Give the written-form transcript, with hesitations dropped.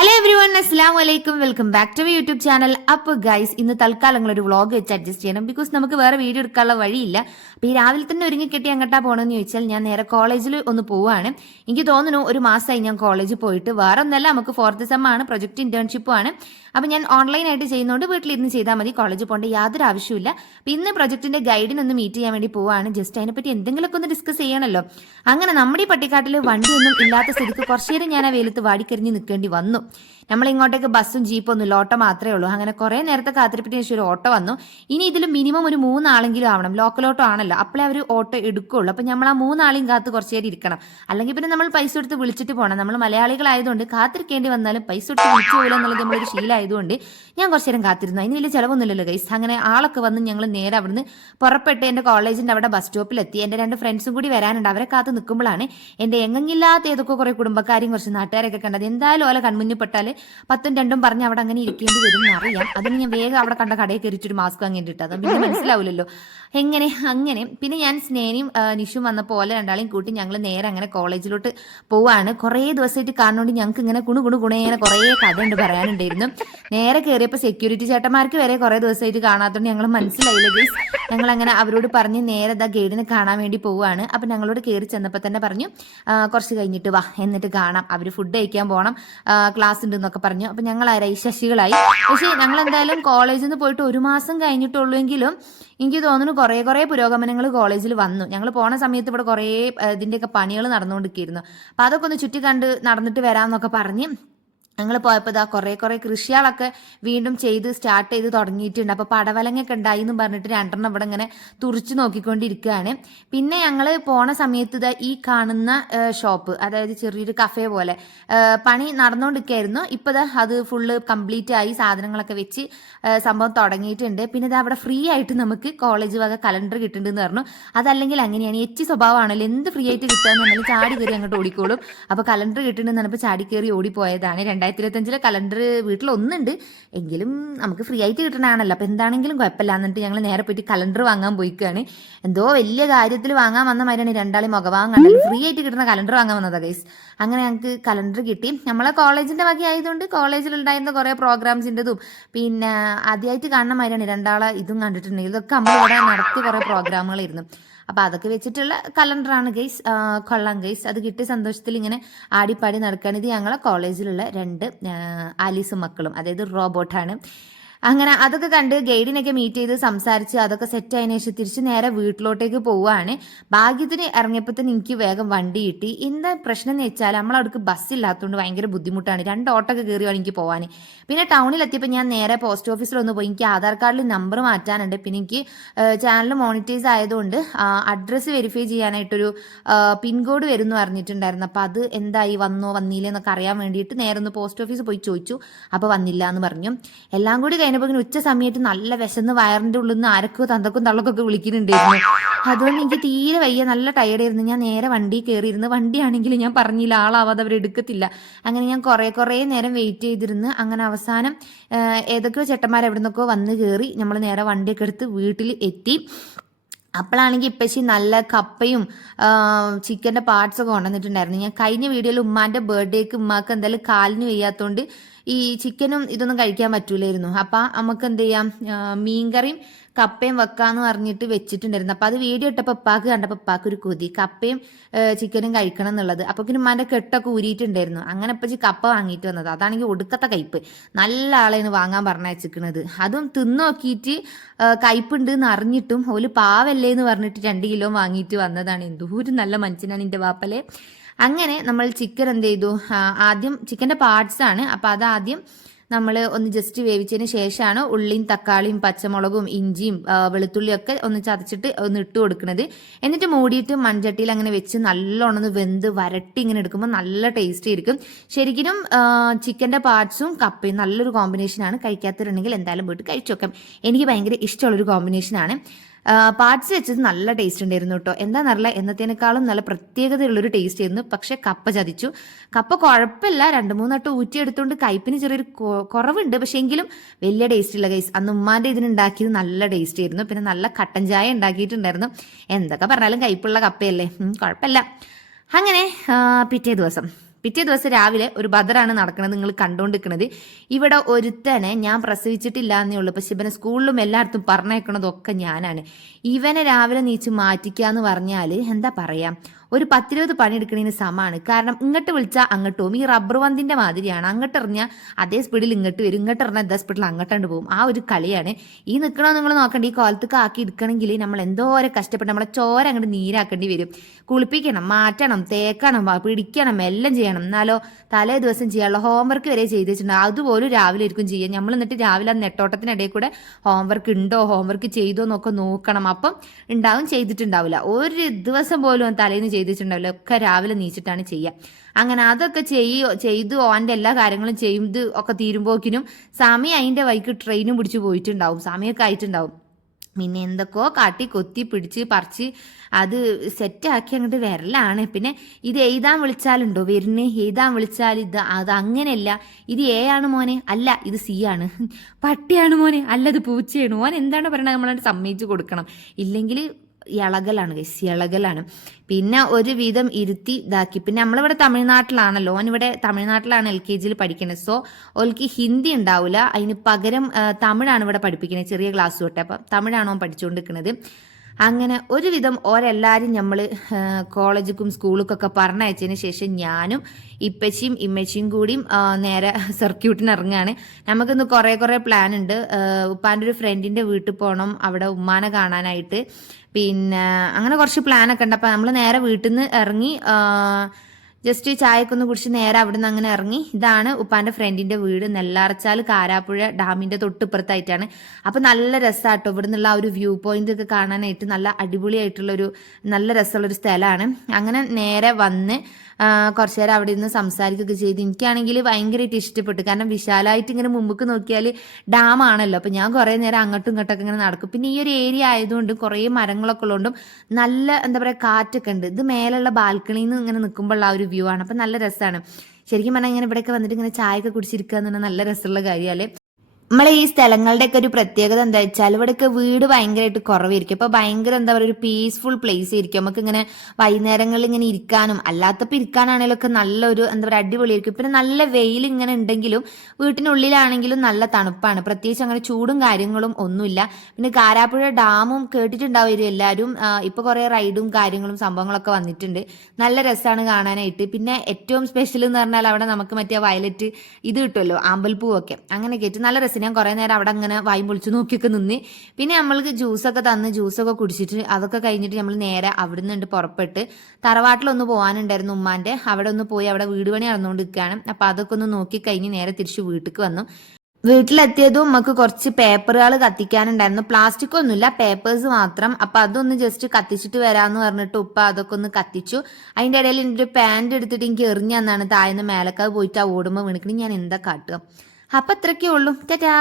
Hello every one, അസ്സലാമു അലൈക്കും. Welcome back to my YouTube channel. അപ്പോൾ ഗൈസ്, ഇന്ന് തൽക്കാലങ്ങൾ ഒരു വ്ളോഗ് വെച്ച് അഡ്ജസ്റ്റ് ചെയ്യണം. ബിക്കോസ് നമുക്ക് വേറെ വീഡിയോ എടുക്കാനുള്ള വഴിയില്ല. അപ്പോൾ ഈ രാവിലെ തന്നെ ഒരുങ്ങിക്കെട്ടി എങ്ങോട്ടാ പോകണമെന്ന് ചോദിച്ചാൽ ഞാൻ നേരെ കോളേജിൽ ഒന്ന് പോവാണ്. എനിക്ക് തോന്നുന്നു ഒരു മാസമായി ഞാൻ കോളേജിൽ പോയിട്ട്. വേറെ ഒന്നല്ല, നമുക്ക് 4th സെം ആണ്, പ്രൊജക്ട് ഇന്റേൺഷിപ്പും ആണ്. അപ്പോൾ ഞാൻ ഓൺലൈനായിട്ട് ചെയ്യുന്നതുകൊണ്ട് വീട്ടിലിരുന്ന് ചെയ്താൽ മതി, കോളേജിൽ പോകേണ്ട യാതൊരു ആവശ്യമില്ല. അപ്പോൾ ഇന്ന് പ്രൊജക്ടിന്റെ ഗൈഡിനൊന്ന് മീറ്റ് ചെയ്യാൻ വേണ്ടി പോവാണ്. ജസ്റ്റ് അതിനെപ്പറ്റി എന്തെങ്കിലുമൊക്കെ ഒന്ന് ഡിസ്കസ് ചെയ്യണമല്ലോ. അങ്ങനെ നമ്മുടെ ഈ പട്ടിക്കാട്ടിൽ വണ്ടിയൊന്നും ഇല്ലാത്ത സ്ഥിതിക്ക് കുറച്ചു നേരം ഞാൻ ആ വെയിലത്ത് വാടിക്കരിഞ്ഞ് നിൽക്കേണ്ടി വന്നു. നമ്മളിങ്ങോട്ടേക്ക് ബസ്സും ജീപ്പും ഒന്നും ഓട്ടോ മാത്രമേ ഉള്ളൂ. അങ്ങനെ കുറേ നേരത്തെ കാത്തിരിപ്പിന് ശേഷം ഒരു ഓട്ടോ വന്നു. ഇനി ഇതിൽ മിനിമം ഒരു 3 ആളെങ്കിലും ആവണം. ലോക്കൽ ഓട്ടോ ആണല്ലോ, അപ്പോഴേ അവർ ഓട്ടോ എടുക്കുള്ളൂ. അപ്പം നമ്മൾ ആ 3 ആളെയും കാത്ത് കുറച്ച് നേരം ഇരിക്കണം. അല്ലെങ്കിൽ പിന്നെ നമ്മൾ പൈസ കൊടുത്ത് വിളിച്ചിട്ട് പോകണം. നമ്മൾ മലയാളികളായതുകൊണ്ട് കാത്തിരിക്കേണ്ടി വന്നാലും പൈസ കൊടുത്ത് വിളിച്ചു പോകില്ല എന്നുള്ളത് നമ്മളൊരു ശീലമായതുകൊണ്ട് ഞാൻ കുറച്ച് നേരം കാത്തിരുന്നു. അതിന് വലിയ ചിലവൊന്നുമില്ലല്ലോ ഗൈസ്. അങ്ങനെ ആളൊക്കെ വന്ന് ഞങ്ങൾ നേരെ അവിടുന്ന് പുറപ്പെട്ട് എൻ്റെ കോളേജിൻ്റെ അവിടെ ബസ് സ്റ്റോപ്പിലെത്തി. എൻ്റെ 2 ഫ്രണ്ട്സും കൂടി വരാനുണ്ട്. അവരെ കാത്ത് നിൽക്കുമ്പോഴാണ് എൻ്റെ എങ്ങെങ്കില്ലാത്ത ഏതൊക്കെ കുറേ കുടുംബക്കാരെയും കുറച്ച് നാട്ടുകാരൊക്കെ കണ്ടത്. എന്തായാലും ഓലെ കൺമുന്നിൽ പെട്ടാൽ 10ഉം 2ഉം പറഞ്ഞ് അവിടെ അങ്ങനെ ഇരിക്കേണ്ടി വരും എന്നറിയാം. അതിന് ഞാൻ വേഗം അവിടെ കണ്ട കടയിൽ കയറിയിട്ടൊരു മാസ്ക് വാങ്ങിയിട്ട് അത് പിന്നെ മനസ്സിലാവില്ലല്ലോ അങ്ങനെ. പിന്നെ ഞാൻ സ്നേഹയും നിഷും വന്നപ്പോൾ ഓലെ 2ആളെയും കൂട്ടി ഞങ്ങൾ നേരെ അങ്ങനെ കോളേജിലോട്ട് പോവാണ്. കുറേ ദിവസമായിട്ട് കാണുന്നതുകൊണ്ട് ഞങ്ങൾക്ക് ഇങ്ങനെ ഗുണേനെ കുറേ കഥ ഉണ്ട് പറയാനുണ്ടായിരുന്നു. നേരെ കയറിയപ്പോൾ സെക്യൂരിറ്റി ചേട്ടന്മാർക്ക് വരെ കുറേ ദിവസമായിട്ട് കാണാത്തതുകൊണ്ട് ഞങ്ങൾ മനസ്സിലായില്ല ഗൈസ്. ഞങ്ങളങ്ങനെ അവരോട് പറഞ്ഞ് നേരെ ഗൈഡിനെ കാണാൻ വേണ്ടി പോവുകയാണ്. അപ്പം ഞങ്ങളോട് കയറി ചെന്നപ്പോൾ തന്നെ പറഞ്ഞു കുറച്ച് കഴിഞ്ഞിട്ട് വാ, എന്നിട്ട് കാണാം, അവർ ഫുഡ് കഴിക്കാൻ പോകണം, ക്ലാസ് ഉണ്ട് എന്നൊക്കെ പറഞ്ഞു. അപ്പം ഞങ്ങൾ ആരായി ശശികളായി. പക്ഷേ ഞങ്ങൾ എന്തായാലും കോളേജിൽ നിന്ന് പോയിട്ട് 1 മാസം കഴിഞ്ഞിട്ടുള്ളൂ എങ്കിലും എനിക്ക് തോന്നുന്നു കുറേ പുരോഗമനങ്ങൾ കോളേജിൽ വന്നു. ഞങ്ങൾ പോണ സമയത്ത് ഇവിടെ കുറേ ഇതിൻ്റെയൊക്കെ പണികൾ നടന്നുകൊണ്ടിരിക്കുന്നു. അപ്പം അതൊക്കെ ഒന്ന് ചുറ്റി കണ്ട് നടന്നിട്ട് വരാമെന്നൊക്കെ പറഞ്ഞ് ഞങ്ങൾ പോയപ്പോൾ ഇതാ കുറേ കൃഷികളൊക്കെ വീണ്ടും സ്റ്റാർട്ട് ചെയ്ത് തുടങ്ങിയിട്ടുണ്ട്. അപ്പോൾ പടവലങ്ങയൊക്കെ ഉണ്ടായി എന്ന് പറഞ്ഞിട്ട് 2 ഇവിടെ ഇങ്ങനെ തുറിച്ച് നോക്കിക്കൊണ്ടിരിക്കുകയാണ്. പിന്നെ ഞങ്ങൾ പോണ സമയത്ത് ഇതാ ഈ കാണുന്ന ഷോപ്പ്, അതായത് ചെറിയൊരു കഫേ പോലെ പണി നടന്നുകൊണ്ടിരിക്കുകയായിരുന്നു. ഇപ്പോൾ ഇതാ അത് ഫുള്ള് കംപ്ലീറ്റ് ആയി, സാധനങ്ങളൊക്കെ വെച്ച് സംഭവം തുടങ്ങിയിട്ടുണ്ട്. പിന്നെ ഇത് അവിടെ ഫ്രീ ആയിട്ട് നമുക്ക് കോളേജ് വക കലണ്ടർ കിട്ടുന്നുണ്ടെന്ന് പറഞ്ഞു. അതല്ലെങ്കിൽ അങ്ങനെയാണ്, സ്വഭാവമാണല്ലോ, എന്ത് ഫ്രീ ആയിട്ട് കിട്ടുകയെന്നുണ്ടെങ്കിൽ ചാടി കയറി അങ്ങോട്ട് ഓടിക്കോളും. അപ്പോൾ കലണ്ടർ കിട്ടുന്നുണ്ടെന്ന് പറഞ്ഞപ്പോൾ ചാടി കയറി ഓടിപ്പോയതാണ്. 2025 കലണ്ടർ വീട്ടിലൊന്നുണ്ട്, എങ്കിലും നമുക്ക് ഫ്രീ ആയിട്ട് കിട്ടണതാണല്ലോ, അപ്പോൾ എന്താണെങ്കിലും കുഴപ്പമില്ല. എന്നിട്ട് ഞങ്ങൾ നേരെ പോയിട്ട് കലണ്ടർ വാങ്ങാൻ പോയിക്കുകയാണ്. എന്തോ വലിയ കാര്യത്തിൽ വാങ്ങാൻ വന്ന മാതിരിയാണ് 2ആളും മുഖഭാഗം കണ്ടത്. ഫ്രീ ആയിട്ട് കിട്ടുന്ന കലണ്ടർ വാങ്ങാൻ വന്നതാണ് ഗൈസ്. അങ്ങനെ ഞങ്ങൾക്ക് കലണ്ടർ കിട്ടി. നമ്മളെ കോളേജിൻ്റെ വകയായതുകൊണ്ട് കോളേജിലുണ്ടായിരുന്ന കുറേ പ്രോഗ്രാംസിൻ്റെതും പിന്നെ ആദ്യമായിട്ട് കാണുന്ന മാതിരിയാണ് 2ആളെ ഇതും കണ്ടിട്ടുണ്ടെങ്കിൽ. ഇതൊക്കെ നമ്മളിവിടെ നടത്തിയ കുറേ പ്രോഗ്രാമുകളായിരുന്നു. അപ്പോൾ അതൊക്കെ വെച്ചിട്ടുള്ള കലണ്ടറാണ് ഗൈസ്. കൊള്ളാം ഗൈസ്. അത് കിട്ടിയ സന്തോഷത്തിൽ ഇങ്ങനെ ആടിപ്പാടി നടക്കുകയാണ്. ഇത് ഞങ്ങളെ കോളേജിലുള്ള 2 ആലീസും മക്കളും, അതായത് റോബോട്ടാണ്. അങ്ങനെ അതൊക്കെ കണ്ട് ഗൈഡിനൊക്കെ മീറ്റ് ചെയ്ത് സംസാരിച്ച് അതൊക്കെ സെറ്റ് ആയതിനു ശേഷം തിരിച്ച് നേരെ വീട്ടിലോട്ടേക്ക് പോവുകയാണ്. ഭാഗ്യത്തിന് ഇറങ്ങിയപ്പോൾ തന്നെ എനിക്ക് വേഗം വണ്ടി കിട്ടി. എന്താ പ്രശ്നം എന്ന് വെച്ചാൽ നമ്മളവിടേക്ക് ബസ്സില്ലാത്തതുകൊണ്ട് ഭയങ്കര ബുദ്ധിമുട്ടാണ്. 2 ഓട്ടൊക്കെ കയറി വേണം എനിക്ക് പോകാൻ. പിന്നെ ടൗണിലെത്തിയപ്പോൾ ഞാൻ നേരെ പോസ്റ്റ് ഓഫീസിലൊന്ന് പോയി. എനിക്ക് ആധാർ കാർഡിൽ നമ്പർ മാറ്റാനുണ്ട്. പിന്നെ എനിക്ക് ചാനൽ മോണിറ്റൈസ് ആയതുകൊണ്ട് അഡ്രസ്സ് വെരിഫൈ ചെയ്യാനായിട്ടൊരു പിൻകോഡ് വരും എന്ന് പറഞ്ഞിട്ടുണ്ടായിരുന്നു. അപ്പോൾ അത് എന്തായി, വന്നില്ലേ എന്നൊക്കെ അറിയാൻ വേണ്ടിയിട്ട് നേരെ ഒന്ന് പോസ്റ്റ് ഓഫീസിൽ പോയി ചോദിച്ചു. അപ്പോൾ വന്നില്ല എന്ന് പറഞ്ഞു. എല്ലാം കൂടി കഴിഞ്ഞപ്പോൾ ഉച്ച സമയത്ത് നല്ല വിശന്ന് വയറിൻ്റെ ഉള്ളിൽ നിന്ന് ആരൊക്കെ തന്തക്കും തള്ളക്കൊക്കെ വിളിക്കുന്നുണ്ടായിരുന്നു. അതുകൊണ്ട് എനിക്ക് തീരെ വയ്യ, നല്ല ടയർഡായിരുന്നു. ഞാൻ നേരെ വണ്ടി കയറിയിരുന്നു. വണ്ടിയാണെങ്കിൽ ഞാൻ പറഞ്ഞില്ല, ആളാവാതെ അവരെടുക്കത്തില്ല. അങ്ങനെ ഞാൻ കുറേ നേരം വെയിറ്റ് ചെയ്തിരുന്ന് അങ്ങനെ അവസാനം ഏതൊക്കെയോ ചേട്ടന്മാർ എവിടെ നിന്നൊക്കെ വന്ന് കയറി നമ്മൾ നേരെ വണ്ടിയൊക്കെ എടുത്ത് വീട്ടിൽ എത്തി. അപ്പോഴാണെങ്കിൽ ഇപ്പച്ചി നല്ല കപ്പയും ചിക്കൻ്റെ പാർട്സൊക്കെ കൊണ്ടുവന്നിട്ടുണ്ടായിരുന്നു. ഞാൻ കഴിഞ്ഞ വീഡിയോയിൽ ഉമ്മാൻ്റെ ബർത്ത്ഡേക്ക് ഉമ്മാക്ക് എന്തായാലും കാലിന് വയ്യാത്തതുകൊണ്ട് ഈ ചിക്കനും ഇതൊന്നും കഴിക്കാൻ പറ്റൂലായിരുന്നു. അപ്പം നമുക്ക് എന്ത് ചെയ്യാം, മീൻകറിയും കപ്പയും വെക്കാന്ന് പറഞ്ഞിട്ട് വെച്ചിട്ടുണ്ടായിരുന്നു. അപ്പം അത് വീഡിയോ ഇട്ടപ്പോൾ ഉപ്പാക്ക് കണ്ടപ്പോൾ ഉപ്പാക്ക് ഒരു കൊതി, കപ്പയും ചിക്കനും കഴിക്കണം എന്നുള്ളത്. അപ്പോൾ പിന്നെ ഉമ്മാൻ്റെ കെട്ടൊക്കെ ഊരിയിട്ടുണ്ടായിരുന്നു. അങ്ങനെ ഇപ്പം കപ്പ വാങ്ങിയിട്ട് വന്നത്. അതാണെങ്കിൽ ഒടുക്കത്തെ കയ്പ്പ്, നല്ല ആളേന്ന് വാങ്ങാൻ പറഞ്ഞയച്ചിരിക്കുന്നത്. അതും തിന്നു നോക്കിയിട്ട് കയ്പുണ്ട് എന്ന് അറിഞ്ഞിട്ടും ഒരു പാവല്ലേ എന്ന് പറഞ്ഞിട്ട് 2 കിലോ വാങ്ങിയിട്ട് വന്നതാണ്. എന്തോരം നല്ല മനുഷ്യനാണ് എൻ്റെ വാപ്പലെ. അങ്ങനെ നമ്മൾ ചിക്കൻ എന്ത് ചെയ്തു, ആദ്യം ചിക്കൻ്റെ പാർട്സാണ്. അപ്പോൾ അതാദ്യം നമ്മൾ ഒന്ന് ജസ്റ്റ് വേവിച്ചതിന് ശേഷമാണ് ഉള്ളിയും തക്കാളിയും പച്ചമുളകും ഇഞ്ചിയും വെളുത്തുള്ളിയൊക്കെ ഒന്ന് ചതച്ചിട്ട് ഒന്ന് ഇട്ട് കൊടുക്കുന്നത്. എന്നിട്ട് മൂടിയിട്ട് മൺചട്ടിയിൽ അങ്ങനെ വെച്ച് നല്ലോണം ഒന്ന് വെന്ത് വരട്ടി ഇങ്ങനെ എടുക്കുമ്പോൾ നല്ല ടേസ്റ്റ് ആയിരിക്കും. ശരിക്കും ചിക്കൻ്റെ പാർട്സും കപ്പയും നല്ലൊരു കോമ്പിനേഷനാണ്. കഴിക്കാത്തവരുണ്ടെങ്കിൽ എന്തായാലും പോയിട്ട് കഴിച്ചു നോക്കാം. എനിക്ക് ഭയങ്കര ഇഷ്ടമുള്ളൊരു കോമ്പിനേഷനാണ്. പാർട്സ് വെച്ചത് നല്ല ടേസ്റ്റ് ഉണ്ടായിരുന്നു കേട്ടോ. എന്താണെന്നറിയില്ല, എന്നത്തേനേക്കാളും നല്ല പ്രത്യേകതയുള്ളൊരു ടേസ്റ്റ് ആയിരുന്നു. പക്ഷെ കപ്പ ചതിച്ചു. കപ്പ കുഴപ്പമില്ല, 2-3 വട്ടം ഊറ്റിയെടുത്തുകൊണ്ട് കയ്പിന് ചെറിയൊരു കുറവുണ്ട്. പക്ഷെ എങ്കിലും വലിയ ടേസ്റ്റ് ഇല്ല ഗൈസ്. അന്ന് ഉമ്മാൻ്റെ ഇതിനുണ്ടാക്കിയത് നല്ല ടേസ്റ്റ് ആയിരുന്നു. പിന്നെ നല്ല കട്ടൻ ചായ ഉണ്ടാക്കിയിട്ടുണ്ടായിരുന്നു. എന്തൊക്കെ പറഞ്ഞാലും കയ്പുള്ള കപ്പയല്ലേ, കുഴപ്പമില്ല. അങ്ങനെ പിറ്റേ ദിവസം പിറ്റേ ദിവസം രാവിലെ ഒരു ബദറാണ് നടക്കുന്നത്, നിങ്ങൾ കണ്ടുകൊണ്ടിരിക്കുന്നത്. ഇവിടെ ഒരുത്തനെ ഞാൻ പ്രസവിച്ചിട്ടില്ല എന്നേ ഉള്ളൂ, പക്ഷെ ഇവനെ സ്കൂളിലും എല്ലായിടത്തും പറഞ്ഞേക്കണതൊക്കെ ഞാനാണ്. ഇവനെ രാവിലെ നീച്ച് മാറ്റിക്കുക എന്ന് പറഞ്ഞാൽ എന്താ പറയാ, ഒരു 10-20 പണിയെടുക്കണതിന് സമമാണ്. കാരണം ഇങ്ങോട്ട് വിളിച്ചാൽ അങ്ങോട്ട് പോകും. ഈ റബ്ബർ പന്തിന്റെ മാതിരിയാണ്, അങ്ങോട്ട് എറിഞ്ഞാൽ അതേ സ്പീഡിൽ ഇങ്ങോട്ട് വരും, ഇങ്ങോട്ട് എറിഞ്ഞാൽ അതേ സ്പീഡിൽ അങ്ങോട്ടാണ്ട് പോകും. ആ ഒരു കളിയാണ്. ഈ നിൽക്കണോ നിങ്ങൾ നോക്കണ്ട, ഈ കാലത്തൊക്കെ ആക്കി എടുക്കണമെങ്കിൽ നമ്മൾ എന്തോരം കഷ്ടപ്പെട്ട് നമ്മളെ ചോര അങ്ങോട്ട് നീരാക്കേണ്ടി വരും. കുളിപ്പിക്കണം, മാറ്റണം, തേക്കണം, പിടിക്കണം, എല്ലാം ചെയ്യണം. എന്നാലോ തലേ ദിവസം ചെയ്യാനുള്ള ഹോംവർക്ക് വരെ ചെയ്ത് വെച്ചിട്ടുണ്ട്. അതുപോലും രാവിലെ ആയിരിക്കും ചെയ്യാം. നമ്മൾ എന്നിട്ട് രാവിലെ നെട്ടോട്ടത്തിനിടയിൽ കൂടെ ഹോംവർക്ക് ഉണ്ടോ, ഹോംവർക്ക് ചെയ്തോ എന്നൊക്കെ നോക്കണം. അപ്പം ഉണ്ടാവും, ചെയ്തിട്ടുണ്ടാവില്ല. ഒരു ദിവസം പോലും തലേന്ന് ചെയ്തിട്ടുണ്ടാവില്ല, ഒക്കെ രാവിലെ നീച്ചിട്ടാണ് ചെയ്യുക. അങ്ങനെ അതൊക്കെ ചെയ്തു ഓൻ്റെ എല്ലാ കാര്യങ്ങളും ചെയ്ത് ഒക്കെ തീരുമ്പോക്കിനും സമയം അതിൻ്റെ വഴിക്ക് ട്രെയിനും പിടിച്ച് പോയിട്ടുണ്ടാവും, സമയമൊക്കെ ആയിട്ടുണ്ടാവും. പിന്നെ എന്തൊക്കെയോ കാട്ടി കൊത്തി പിടിച്ച് പറിച്ച് അത് സെറ്റാക്കി അങ്ങോട്ട് വരലാണ്. പിന്നെ ഇത് എഴുതാൻ വിളിച്ചാലുണ്ടോ വരുന്നേ, എഴുതാൻ വിളിച്ചാൽ അത് അങ്ങനെയല്ല, ഇത് എ ആണ് മോനെ, അല്ല ഇത് സി ആണ്, പട്ടിയാണ് മോനെ, അല്ല ഇത് പൂച്ചയാണ്, മോൻ എന്താണ് പറയണത് നമ്മളായിട്ട് സമ്മതിച്ച് കൊടുക്കണം. ഇല്ലെങ്കിൽ ഇളകലാണ് ഇളകലാണ്. പിന്നെ ഒരു വിധം ഇരുത്തി ഇതാക്കി. പിന്നെ നമ്മളിവിടെ തമിഴ്നാട്ടിലാണല്ലോ, ഓനിവിടെ തമിഴ്നാട്ടിലാണ് LKG പഠിക്കുന്നത്. സോ ഓൽക്ക് ഹിന്ദി ഉണ്ടാവില്ല, അതിന് പകരം തമിഴാണ് ഇവിടെ പഠിപ്പിക്കുന്നത് ചെറിയ ക്ലാസ് തൊട്ട്. അപ്പം തമിഴാണ് ഓൻ പഠിച്ചുകൊണ്ടിരിക്കുന്നത്. അങ്ങനെ ഒരുവിധം ഓരെല്ലാവരും നമ്മൾ കോളേജിലും സ്കൂളിലേക്കൊക്കെ പറഞ്ഞയച്ചതിന് ശേഷം ഞാനും ഇപ്പച്ചിയും ഇമ്മച്ചിയും കൂടിയും നേരെ സർക്യൂട്ടിന് ഇറങ്ങുകയാണ്. നമുക്കിന്ന് കുറേ പ്ലാൻ ഉണ്ട്. ഉപ്പാൻ്റെ ഒരു ഫ്രണ്ടിൻ്റെ വീട്ടിൽ പോകണം, അവിടെ ഉമ്മാനെ കാണാനായിട്ട്. പിന്നെ അങ്ങനെ കുറച്ച് പ്ലാനൊക്കെ ഉണ്ട്. അപ്പം നമ്മൾ നേരെ വീട്ടിൽ നിന്ന് ഇറങ്ങി ജസ്റ്റ് ചായയൊക്കെ ഒന്ന് കുടിച്ച് നേരെ അവിടെ നിന്ന് അങ്ങനെ ഇറങ്ങി. ഇതാണ് ഉപ്പാന്റെ ഫ്രണ്ടിന്റെ വീട്, നെല്ലാർച്ചാൽ കാരാപ്പുഴ ഡാമിന്റെ തൊട്ടിപ്പുറത്തായിട്ടാണ്. അപ്പൊ നല്ല രസമാട്ടോ, ഇവിടെ നിന്നുള്ള ആ ഒരു വ്യൂ പോയിന്റ് ഒക്കെ കാണാനായിട്ട് നല്ല അടിപൊളിയായിട്ടുള്ളൊരു നല്ല രസമുള്ളൊരു സ്ഥലമാണ്. അങ്ങനെ നേരെ വന്ന് കുറച്ചു നേരം അവിടെ നിന്ന് സംസാരിക്കുകയൊക്കെ ചെയ്ത് എനിക്കാണെങ്കിൽ ഭയങ്കരമായിട്ട് ഇഷ്ടപ്പെട്ടു. കാരണം വിശാലമായിട്ട് ഇങ്ങനെ മുമ്പ് നോക്കിയാൽ ഡാമാണല്ലോ. അപ്പം ഞാൻ കുറേ നേരം അങ്ങോട്ടും ഇങ്ങോട്ടൊക്കെ ഇങ്ങനെ നടക്കും. പിന്നെ ഈ ഒരു ഏരിയ ആയതുകൊണ്ടും കുറേ മരങ്ങളൊക്കെ ഉള്ളതുകൊണ്ടും നല്ല എന്താ പറയുക കാറ്റൊക്കെ ഉണ്ട്. ഇത് മേലുള്ള ബാൽക്കണിയിൽ നിന്ന് ഇങ്ങനെ നിൽക്കുമ്പോൾ ആ ഒരു വ്യൂ ആണ്. അപ്പം നല്ല രസമാണ്. ശരിക്കും പറഞ്ഞാൽ ഇങ്ങനെ ഇവിടെയൊക്കെ വന്നിട്ട് ഇങ്ങനെ ചായയൊക്കെ കുടിച്ചിരിക്കുക എന്ന് പറഞ്ഞാൽ നല്ല രസമുള്ള കാര്യമല്ലേ. നമ്മളെ ഈ സ്ഥലങ്ങളുടെയൊക്കെ ഒരു പ്രത്യേകത എന്താ വെച്ചാൽ ഇവിടെയൊക്കെ വീട് ഭയങ്കരമായിട്ട് കുറവായിരിക്കും. അപ്പോൾ ഭയങ്കര എന്താ പറയുക ഒരു പീസ്ഫുൾ പ്ലേസ് ആയിരിക്കും. നമുക്ക് ഇങ്ങനെ വൈകുന്നേരങ്ങളിൽ ഇങ്ങനെ ഇരിക്കാനും അല്ലാത്തപ്പോൾ ഇരിക്കാനാണെങ്കിലും ഒക്കെ നല്ലൊരു എന്താ പറയുക അടിപൊളിയായിരിക്കും. പിന്നെ നല്ല വെയിൽ ഇങ്ങനെ ഉണ്ടെങ്കിലും വീട്ടിനുള്ളിലാണെങ്കിലും നല്ല തണുപ്പാണ്. പ്രത്യേകിച്ച് അങ്ങനെ ചൂടും കാര്യങ്ങളും ഒന്നുമില്ല. പിന്നെ കാരാപ്പുഴ ഡാമും കേട്ടിട്ടുണ്ടാവും എല്ലാവരും. ഇപ്പോൾ കുറേ റൈഡും കാര്യങ്ങളും സംഭവങ്ങളൊക്കെ വന്നിട്ടുണ്ട്. നല്ല രസമാണ് കാണാനായിട്ട്. പിന്നെ ഏറ്റവും സ്പെഷ്യൽ എന്ന് പറഞ്ഞാൽ അവിടെ നമുക്ക് മറ്റേ വയലറ്റ് ഇത് കിട്ടുമല്ലോ, ആമ്പൽപ്പൂവൊക്കെ, അങ്ങനെയൊക്കെ ആയിട്ട് നല്ല രസം. ഞാൻ കുറേ നേരം അവിടെ അങ്ങനെ വായും പൊളിച്ച് നോക്കിയൊക്കെ നിന്ന്. പിന്നെ നമ്മൾക്ക് ജ്യൂസൊക്കെ തന്ന് ജ്യൂസൊക്കെ കുടിച്ചിട്ട് അതൊക്കെ കഴിഞ്ഞിട്ട് നമ്മൾ നേരെ അവിടെ നിന്നുണ്ട് പുറപ്പെട്ട് തറവാട്ടിലൊന്ന് പോകാനുണ്ടായിരുന്നു ഉമ്മാൻ്റെ. അവിടെ ഒന്ന് പോയി, അവിടെ വീട് പണി നടന്നുകൊണ്ടിരിക്കുകയാണ്. അപ്പം അതൊക്കെ ഒന്ന് നോക്കി കഴിഞ്ഞ് നേരെ തിരിച്ച് വീട്ടിലേക്ക് വന്നു. വീട്ടിലെത്തിയതും നമുക്ക് കുറച്ച് പേപ്പറുകൾ കത്തിക്കാനുണ്ടായിരുന്നു. പ്ലാസ്റ്റിക് ഒന്നുമില്ല, പേപ്പേഴ്സ് മാത്രം. അപ്പൊ അതൊന്ന് ജസ്റ്റ് കത്തിച്ചിട്ട് വരാമെന്ന് പറഞ്ഞിട്ട് ഉപ്പ അതൊക്കെ ഒന്ന് കത്തിച്ചു. അതിൻ്റെ ഇടയിൽ എൻ്റെ ഒരു പാൻറ് എടുത്തിട്ട് എനിക്ക് എറിഞ്ഞന്നാണ് താഴ്ന്ന് മേലക്കാവ് പോയിട്ട് ആ ഓടുമ്പോൾ വീണിക്കണി. ഞാൻ എന്താ കാട്ടുക. അപ്പൊ അത്രയ്ക്കേ ഉള്ളൂ. ടാറ്റാ.